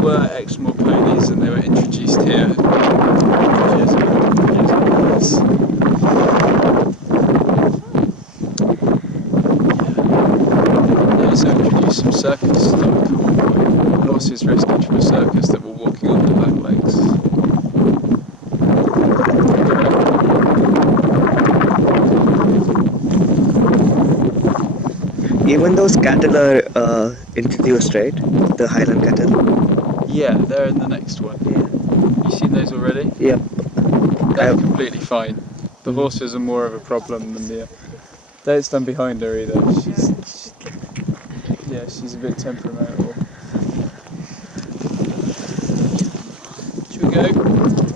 were Exmoor ponies and they were introduced here years ago. They also introduced some circus stock, horses rescued from a circus that were walking on their back legs. Even those cattle are introduced, right? The Highland cattle. Yeah, they're in the next one. You seen those already? Yep. They're completely fine. The Mm. horses are more of a problem than the. Don't stand behind her either. She's a bit temperamental. Should we go?